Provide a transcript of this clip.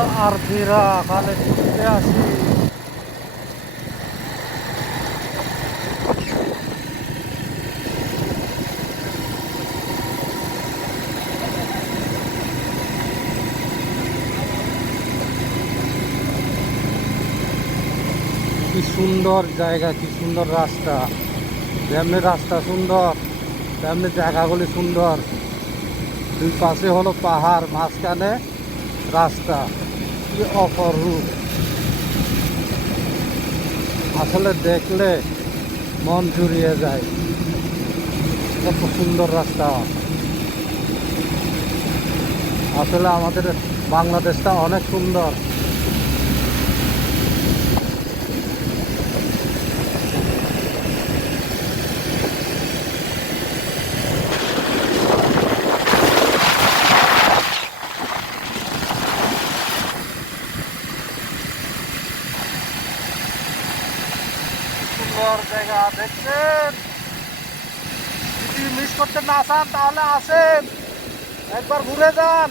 আরবিরা খালে ঘুরতে আসি। কি সুন্দর জায়গা, কি সুন্দর রাস্তা। যেমনি রাস্তা সুন্দর তেমনি জায়গাগুলি সুন্দর। দুই পাশে হলো পাহাড়, মাঝখানে রাস্তা। কি অপরূপ! আসলে দেখলে মন জুড়িয়ে যায়। কত সুন্দর রাস্তা। আসলে আমাদের বাংলাদেশটা অনেক সুন্দর। সুন্দর জায়গা দেখছেন। যদি মিস করতে না চান তাহলে আসেন, একবার ঘুরে যান।